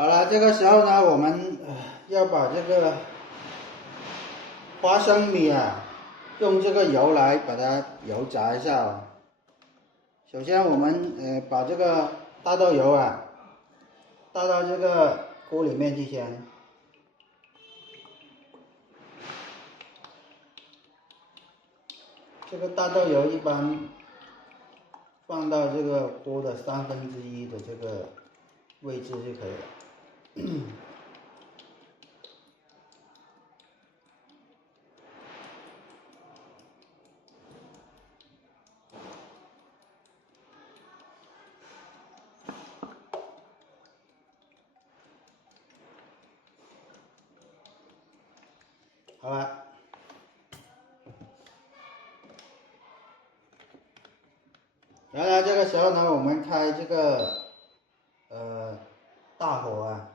好了，这个时候呢，我们要把这个花生米啊，用这个油来把它油炸一下哦。首先我们把这个大豆油啊倒到这个锅里面去先。这个大豆油一般放到这个锅的1/3的这个位置就可以了。好了，然后这个时候呢，我们开这个大火啊，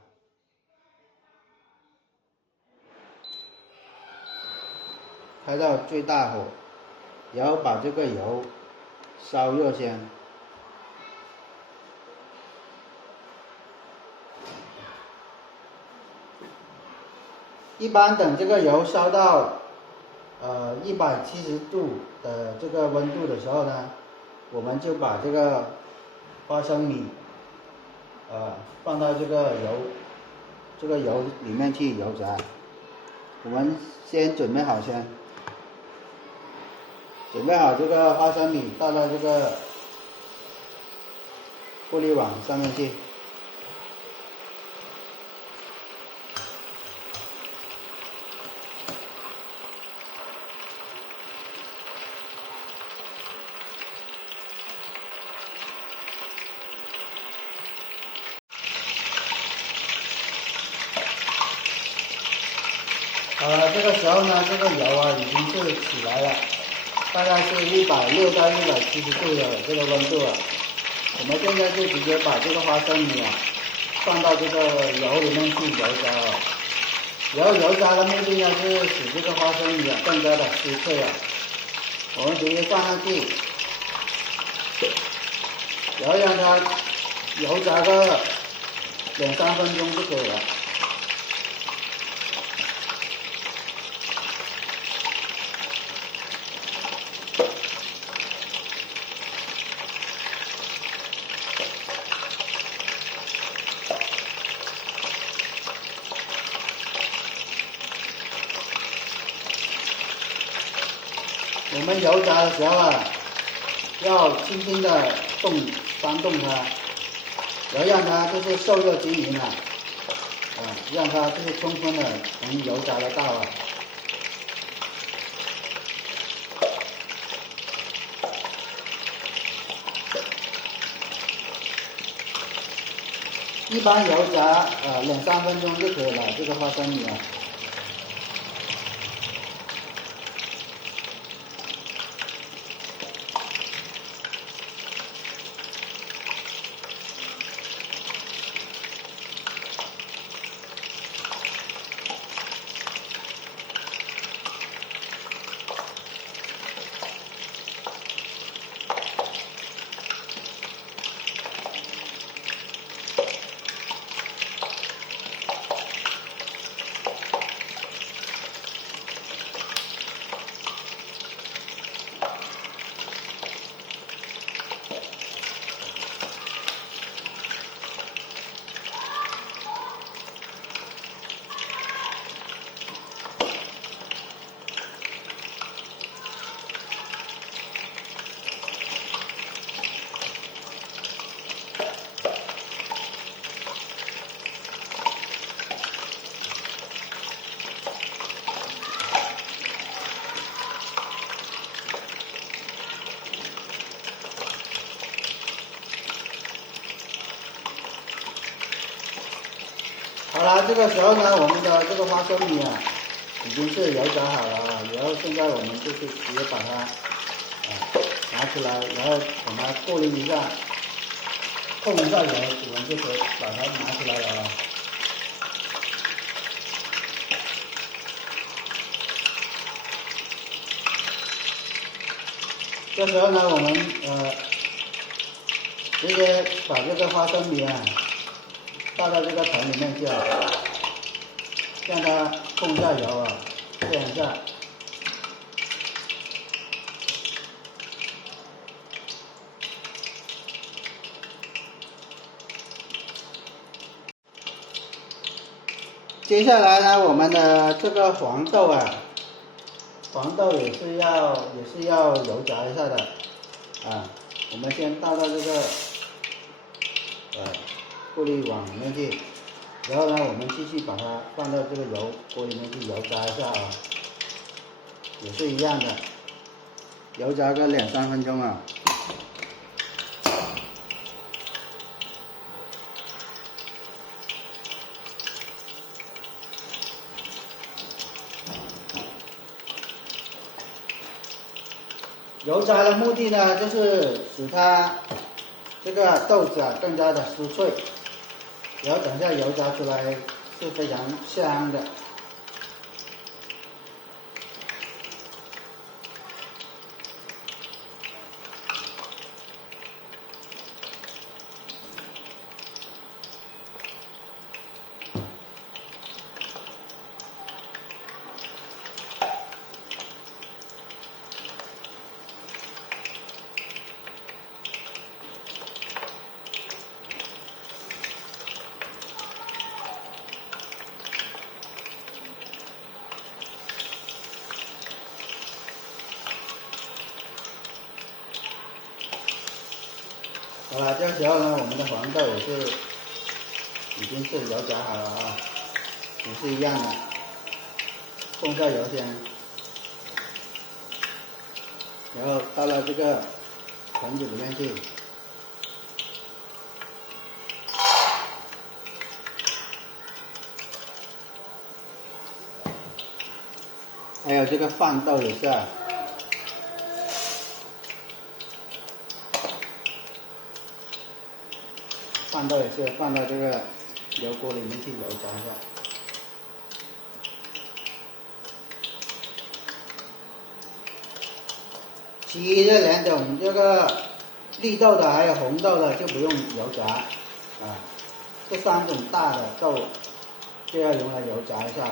开到最大火，然后把这个油烧热先。一般等这个油烧到170度的这个温度的时候呢，我们就把这个花生米放到这个油里面去油炸。我们先准备好这个花生米倒到这个玻璃网上面去。好了，这个时候呢，这个油啊已经是起来了，大概是160到170度的这个温度了。我们现在就直接把这个花生米啊放到这个油里面去油炸了。然后油炸的目的呢，就是使这个花生米啊更加的酥脆啊。我们直接放上去，然后让它油炸个2-3分钟就可以了。我们油炸的时候啊，要轻轻的翻动它，然后让它就是受热均匀啊，让它就是充分的能油炸得到啊。一般油炸2-3分钟就可以了，这个花生米啊。好了，这个时候呢，我们的这个花生米啊，已经是油炸好了啊。然后现在我们就是直接把它拿出来，然后等它过滤一下，控一下油，我们就可以把它拿出来了啊。这时候呢，我们直接把这个花生米啊倒倒到这个盆里面去啊，让它控下油啊，这样下。接下来呢，我们的这个黄豆啊，黄豆也是要油炸一下的啊。我们先倒到这个玻璃碗里面去，然后呢，我们继续把它放到这个油锅里面去油炸一下啊，也是一样的，油炸个2-3分钟啊。油炸的目的呢，就是使它这个豆子啊更加的酥脆，然后等下油炸出来是非常香的。好了，这时候呢，我们的黄豆也是已经是油炸好了啊，也是一样的，控下油先，然后倒到这个盆子里面去。还有这个饭豆也是啊。饭豆也是放到这个油锅里面去油炸一下。其余这2种，这个绿豆的还有红豆的就不用油炸啊，这3种大的豆就要用来油炸一下。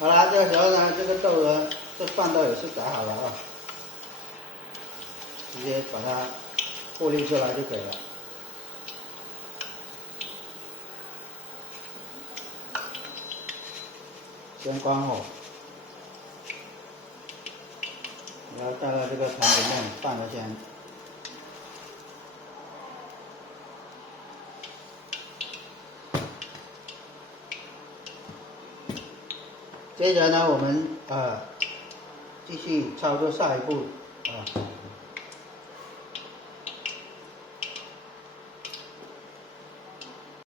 好了，这个时候呢，这个豆呢，这饭豆也是炸好了啊，直接把它过滤出来就可以了。先关火，然后倒到这个盆里面放着先。接着呢，我们继续操作下一步啊。